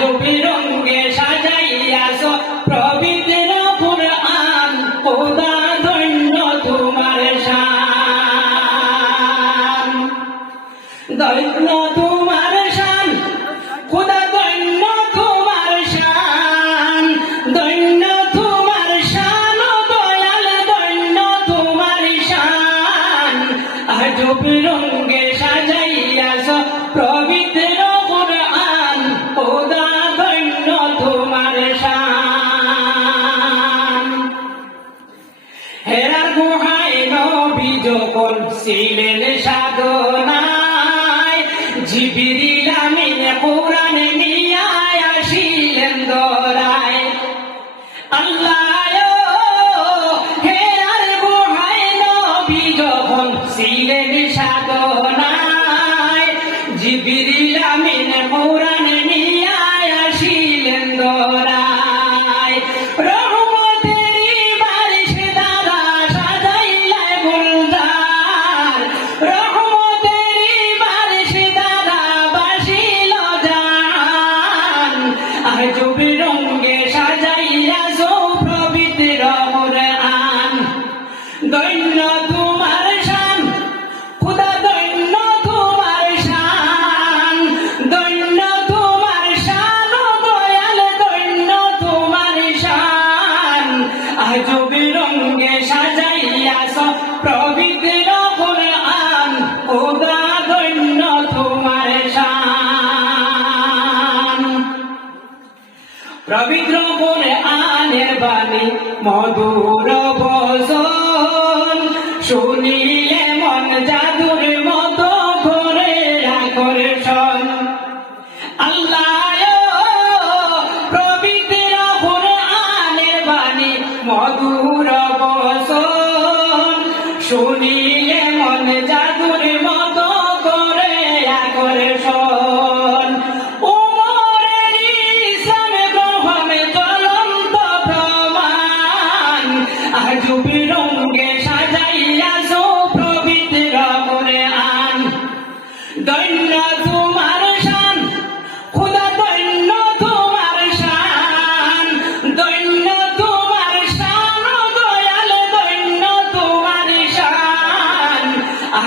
complete. যখন ছিলেন সাধনায় জিবিরিল নিয়ে আসিলেন দরায়। আল্লাহ সাধনায় জিবিরিল আমিন কোরআন পবিত্র বনে আনের বাণী, মধুর ভজন। শুনিলে মন জাদুর মতো করে আকর্ষণ। আল্লাহ পবিত্র বনে আনের বাণী, মধুর শুনি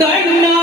don't know.